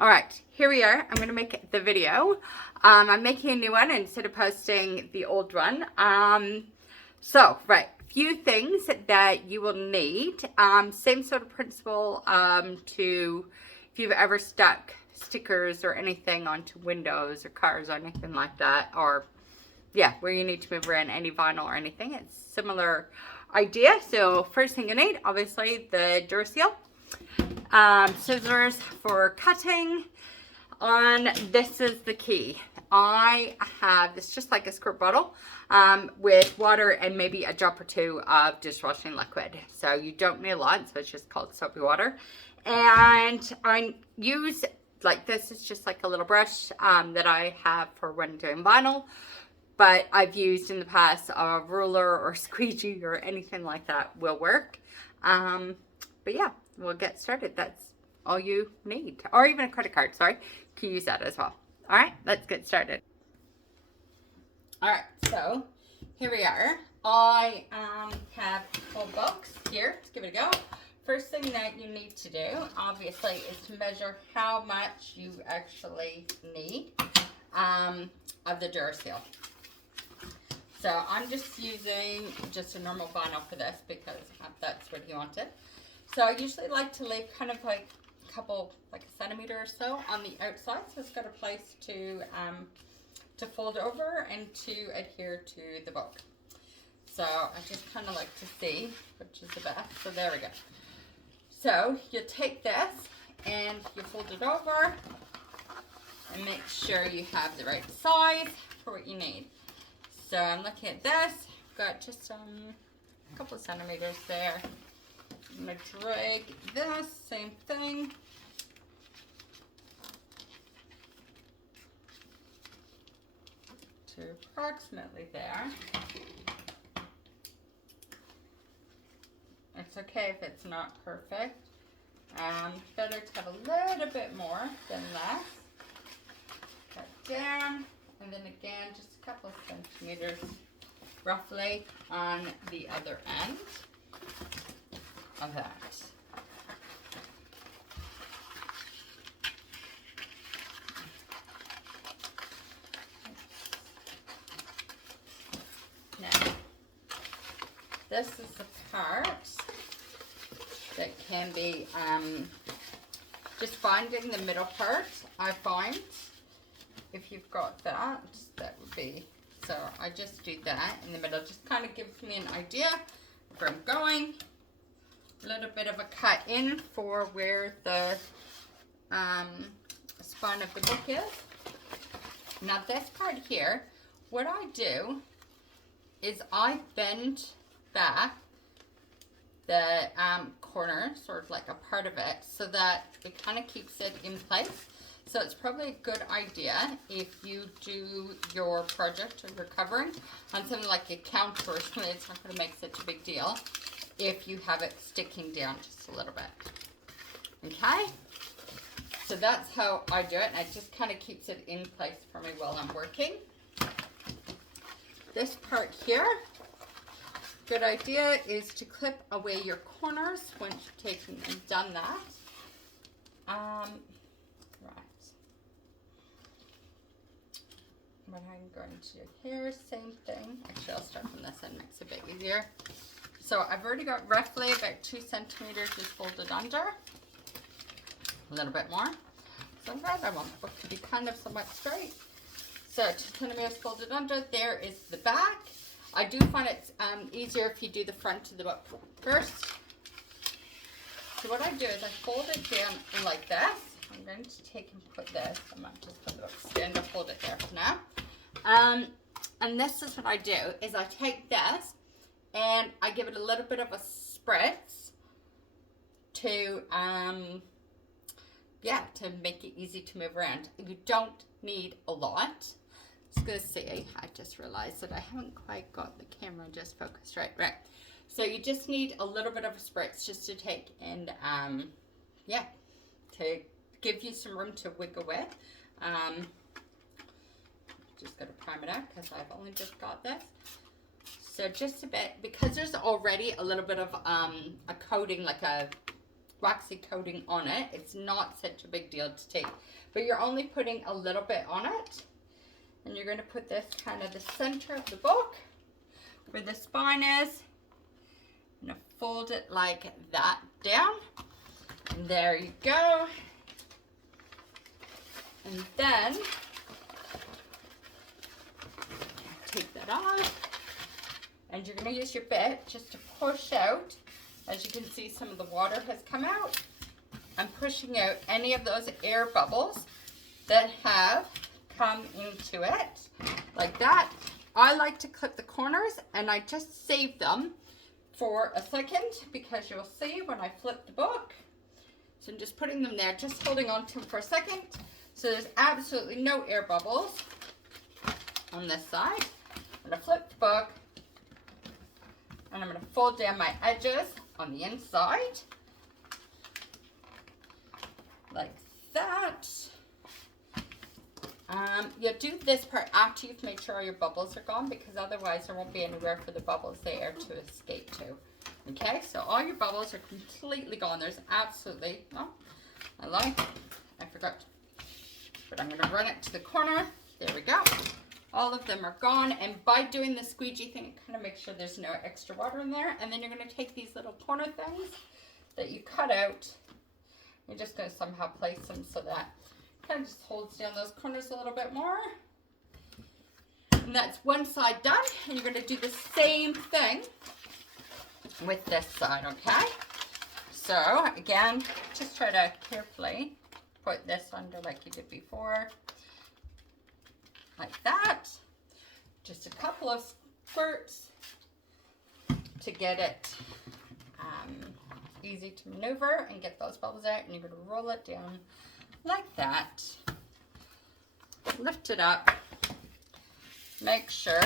All right, here we are. I'm going to make the video. I'm making a new one instead of posting the old one. Right, few things that you will need. Same sort of principle to if you've ever stuck stickers or anything onto windows or cars or anything like that, or yeah, where you need to move around any vinyl or anything. It's similar idea. So first thing you need, obviously, the Duraseal. Scissors for cutting. This is the key. I have this just like a squirt bottle with water and maybe a drop or two of dishwashing liquid. So you don't need a lot, so it's just called soapy water. And I use, like, this is just like a little brush that I have for when doing vinyl. But I've used in the past a ruler or squeegee or anything like that will work. But yeah, we'll get started. That's all you need. Or even a credit card, sorry. You can use that as well. All right, let's get started. All right, so here we are. I have a whole box here. Let's give it a go. First thing that you need to do, obviously, is to measure how much you actually need of the Duraseal. So I'm just using just a normal vinyl for this because that's what he wanted. So I usually like to leave kind of like a couple, like a centimeter or so on the outside, so it's got a place to fold over and to adhere to the book. So I just kind of like to see which is the best. So there we go. So you take this and you fold it over and make sure you have the right size for what you need. So I'm looking at this, got just a couple of centimeters there. I'm going to drag this, same thing. To approximately there. It's okay if it's not perfect. Better to have a little bit more than less. Cut down, and then again, just a couple of centimeters roughly on the other end of that. Now, this is the part that can be just finding the middle part. I find if you've got that would be, so I just do that in the middle. Just kind of gives me an idea of where I'm going. A little bit of a cut in for where the spine of the book is. Now this part here, what I do is I bend back the corner, sort of like a part of it, so that it kind of keeps it in place. So it's probably a good idea if you do your project or your covering on something like a counter or something. It's not going to make such a big deal if you have it sticking down just a little bit. Okay? So that's how I do it, and it just kind of keeps it in place for me while I'm working. This part here, good idea is to clip away your corners once you've taken and done that. Right. What I'm going to do here, same thing. Actually, I'll start from this end, makes it a bit easier. So I've already got roughly about 2 centimeters just folded under. A little bit more. So I want the book to be kind of somewhat straight. So 2 centimeters folded under. There is the back. I do find it's easier if you do the front of the book first. So what I do is I fold it down like this. I'm going to take and put this. I might just put the book stand up, hold it there for now. And this is what I do, is I take this and I give it a little bit of a spritz to, to make it easy to move around. You don't need a lot. Just gonna see, I just realized that I haven't quite got the camera just focused right. So you just need a little bit of a spritz just to take and, to give you some room to wiggle with. Just gotta prime it out because I've only just got this. So just a bit, because there's already a little bit of a coating, like a waxy coating on it. It's not such a big deal to take, but you're only putting a little bit on it. And you're going to put this kind of the center of the book where the spine is. I'm going to fold it like that down. And there you go. And then take that off. And you're going to use your bit just to push out. As you can see, some of the water has come out. I'm pushing out any of those air bubbles that have come into it, like that. I like to clip the corners, and I just save them for a second because you'll see when I flip the book. So I'm just putting them there, just holding on to them for a second. So there's absolutely no air bubbles on this side. I'm going to flip the book, and I'm going to fold down my edges on the inside, like that. You do this part after you've made sure all your bubbles are gone, because otherwise there won't be anywhere for the bubbles there to escape to. Okay, so all your bubbles are completely gone. There's absolutely, oh, I forgot. But I'm going to run it to the corner. There we go. All of them are gone, and by doing the squeegee thing, it kind of makes sure there's no extra water in there. And then you're going to take these little corner things that you cut out. You're just going to somehow place them so that kind of just holds down those corners a little bit more. And that's one side done, and you're going to do the same thing with this side, okay? So again, just try to carefully put this under like you did before, like that. Just a couple of squirts to get it easy to maneuver and get those bubbles out, and you're going to roll it down like that. Lift it up. Make sure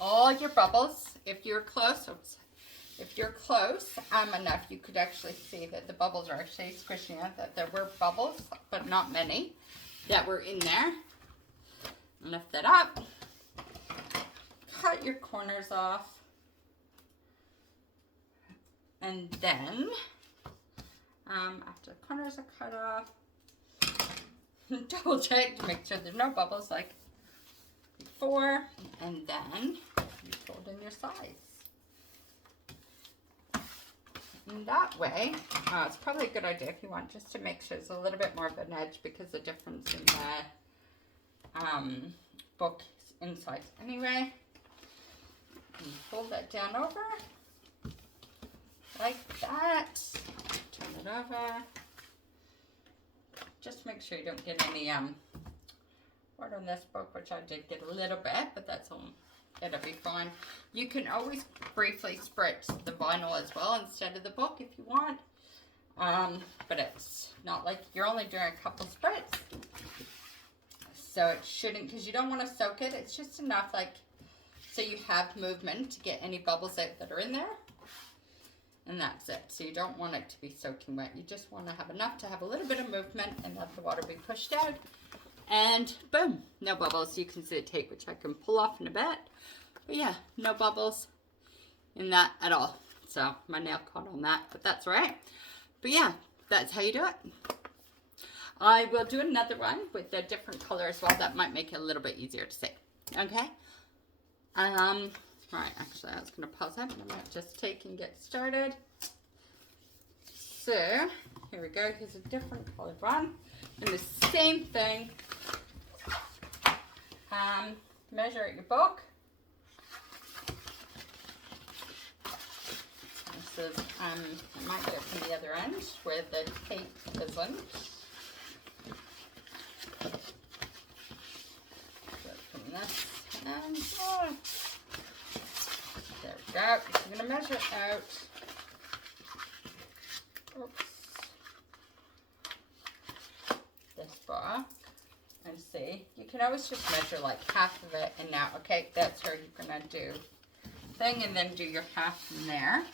all your bubbles, if you're close enough, you could actually see that the bubbles are actually squishing out, that there were bubbles, but not many, that were in there. Lift that up. Cut your corners off. And then, after the corners are cut off, double check to make sure there's no bubbles like before, and then you fold in your sides. And that way, it's probably a good idea if you want, just to make sure there's a little bit more of an edge, because the difference in the book insides anyway. And fold that down over like that. Turn it over. Just make sure you don't get any water in this book, which I did get a little bit, but that's all. It'll be fine. You can always briefly spritz the vinyl as well instead of the book if you want. But it's not like you're only doing a couple spritz. So it shouldn't, because you don't want to soak it. It's just enough, like, so you have movement to get any bubbles out that are in there. And that's it. So you don't want it to be soaking wet. You just want to have enough to have a little bit of movement and let the water be pushed out. And boom, no bubbles. You can see the tape, which I can pull off in a bit. But yeah, no bubbles in that at all. So my nail caught on that, but that's all right. But yeah, that's how you do it. I will do another one with a different color as well. That might make it a little bit easier to see. Okay? Right, actually, I was going to pause that, but I might just take and get started. So, here we go. Here's a different colored one. And the same thing. Measure out your book. This is, I might do it from the other end where the tape isn't. So from this end. Oh. There we go. You're going to measure it out. Oops. This bar. And see, you can always just measure like half of it, and now, okay, that's where you're going to do thing, and then do your half in there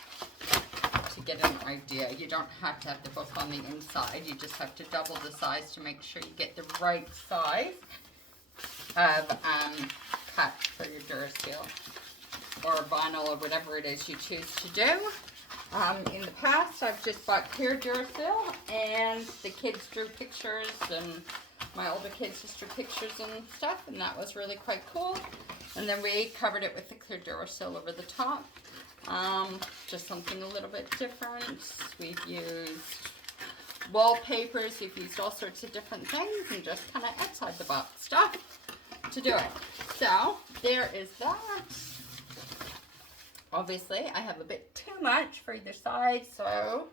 to get an idea. You don't have to have the book on the inside. You just have to double the size to make sure you get the right size of cut for your Duraseal or vinyl or whatever it is you choose to do. In the past, I've just bought clear Duraseal, and the kids drew pictures, and my older kids just drew pictures and stuff, and that was really quite cool. And then we covered it with the clear Duraseal over the top. Just something a little bit different. We've used wallpapers, we've used all sorts of different things, and just kind of outside the box stuff to do it. So there is that. Obviously I have a bit too much for either side, so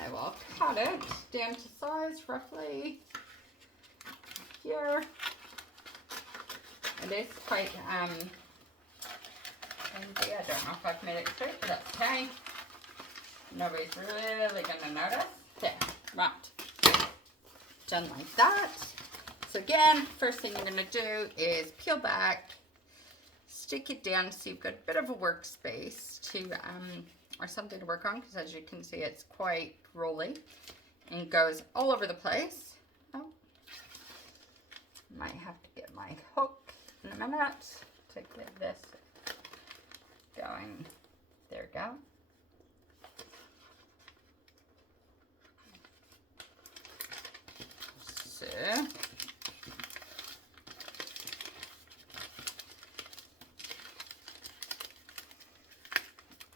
I will cut it down to size roughly here. It is quite windy. I don't know if I've made it straight, but that's okay. Nobody's really gonna notice. There, right. Done like that. So again, first thing you're gonna do is peel back, stick it down so you've got a bit of a workspace to, or something to work on, because as you can see, it's quite rolly and goes all over the place. Oh, might have to get my hook in a minute to get this going. There we go. So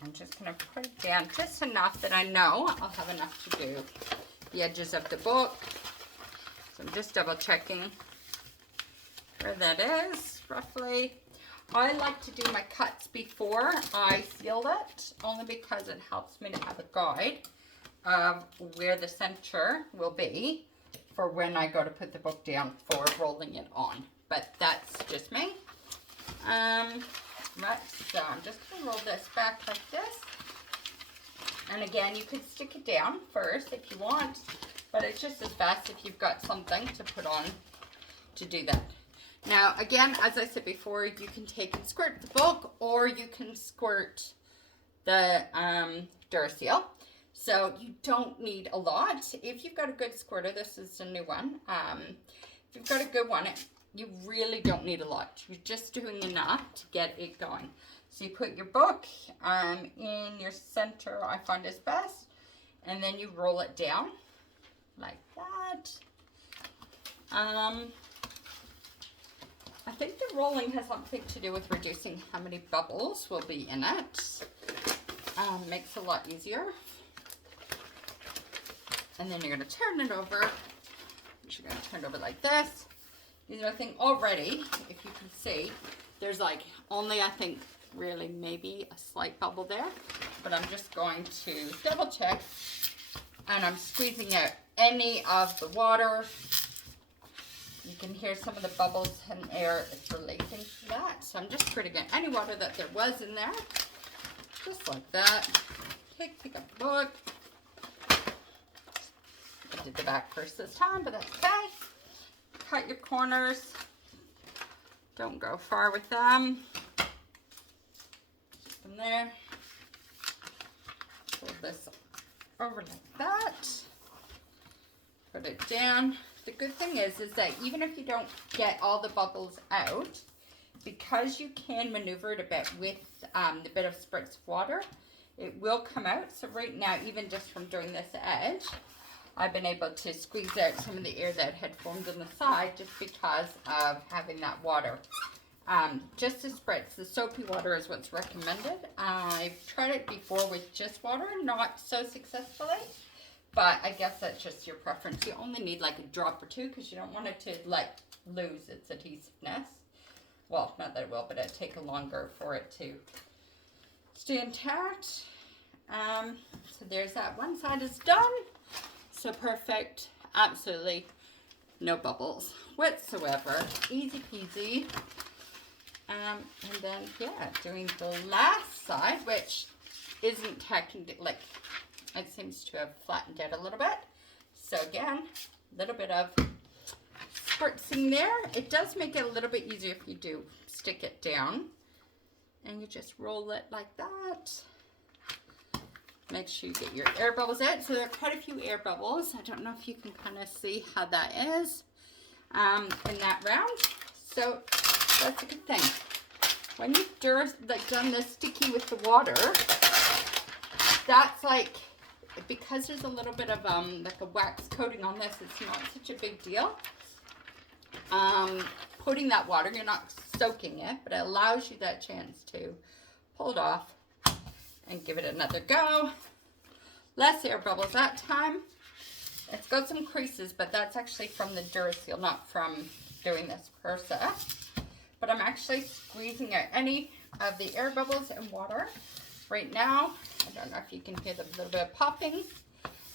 I'm just going to put it down just enough that I know I'll have enough to do the edges of the book. So I'm just double checking where that is, roughly. I like to do my cuts before I seal it, only because it helps me to have a guide of where the center will be for when I go to put the book down for rolling it on. But that's just me. Right, so I'm just going to roll this back like this. And again, you could stick it down first if you want, but it's just as fast if you've got something to put on to do that. Now, again, as I said before, you can take and squirt the book, or you can squirt the Duraseal. So you don't need a lot. If you've got a good squirter, this is a new one. If you've got a good one, you really don't need a lot. You're just doing enough to get it going. So you put your book in your center, I find is best, and then you roll it down like that. I think the rolling has something to do with reducing how many bubbles will be in it. Makes it a lot easier. And then you're going to turn it over. You're going to turn it over like this. The other thing already, if you can see, there's like only, I think, really maybe a slight bubble there. But I'm just going to double check. And I'm squeezing out any of the water. You can hear some of the bubbles and air is relating to that. So I'm just putting in any water that there was in there. Just like that. Okay, pick up the book. I did the back first this time, but that's okay. Cut your corners. Don't go far with them. Just from there. Pull this over like that. Put it down. The good thing is that even if you don't get all the bubbles out, because you can maneuver it a bit with the bit of spritz of water, it will come out. So right now, even just from doing this edge, I've been able to squeeze out some of the air that had formed on the side just because of having that water. Just a spritz. The soapy water is what's recommended. I've tried it before with just water, not so successfully. But I guess that's just your preference. You only need like a drop or two because you don't want it to like lose its adhesiveness. Well, not that it will, but it'll take longer for it to stay intact. So there's that. One side is done. So perfect. Absolutely no bubbles whatsoever. Easy peasy. And then, yeah, doing the last side, which isn't technically like... It seems to have flattened out a little bit. So again, a little bit of spritzing there. It does make it a little bit easier if you do stick it down. And you just roll it like that. Make sure you get your air bubbles out. So there are quite a few air bubbles. I don't know if you can kind of see how that is in that round. So that's a good thing. When you've done this sticky with the water, that's like, because there's a little bit of like a wax coating on this, it's not such a big deal. Putting that water, you're not soaking it, but it allows you that chance to pull it off and give it another go. Less air bubbles that time. It's got some creases, but that's actually from the Duraseal, not from doing this process. But I'm actually squeezing out any of the air bubbles and water right now. I don't know if you can hear the little bit of popping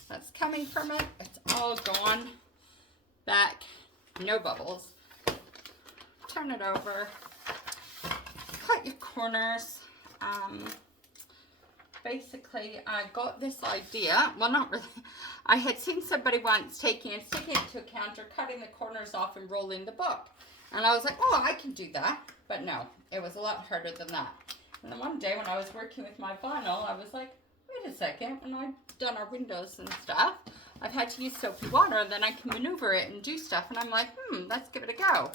that's coming from it. It's all gone back, no bubbles. Turn it over, cut your corners. Basically, I got this idea, well, not really. I had seen somebody once taking and sticking it to a counter, cutting the corners off and rolling the book. And I was like, oh, I can do that. But no, it was a lot harder than that. And then one day when I was working with my vinyl, I was like, wait a second, when I've done our windows and stuff, I've had to use soapy water, and then I can maneuver it and do stuff. And I'm like, let's give it a go.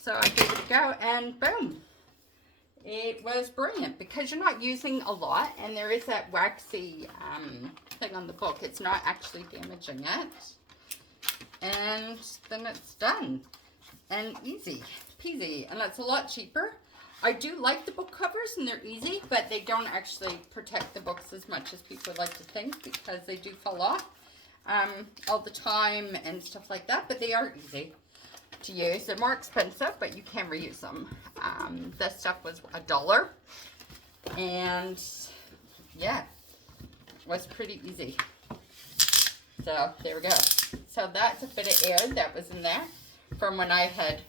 So I gave it a go, and boom. It was brilliant because you're not using a lot, and there is that waxy thing on the book. It's not actually damaging it. And then it's done. And easy peasy. And it's a lot cheaper. I do like the book covers, and they're easy, but they don't actually protect the books as much as people would like to think, because they do fall off all the time and stuff like that. But they are easy to use. They're more expensive, but you can reuse them. This stuff was $1, and yeah, it was pretty easy. So there we go. So that's a bit of air that was in there from when I had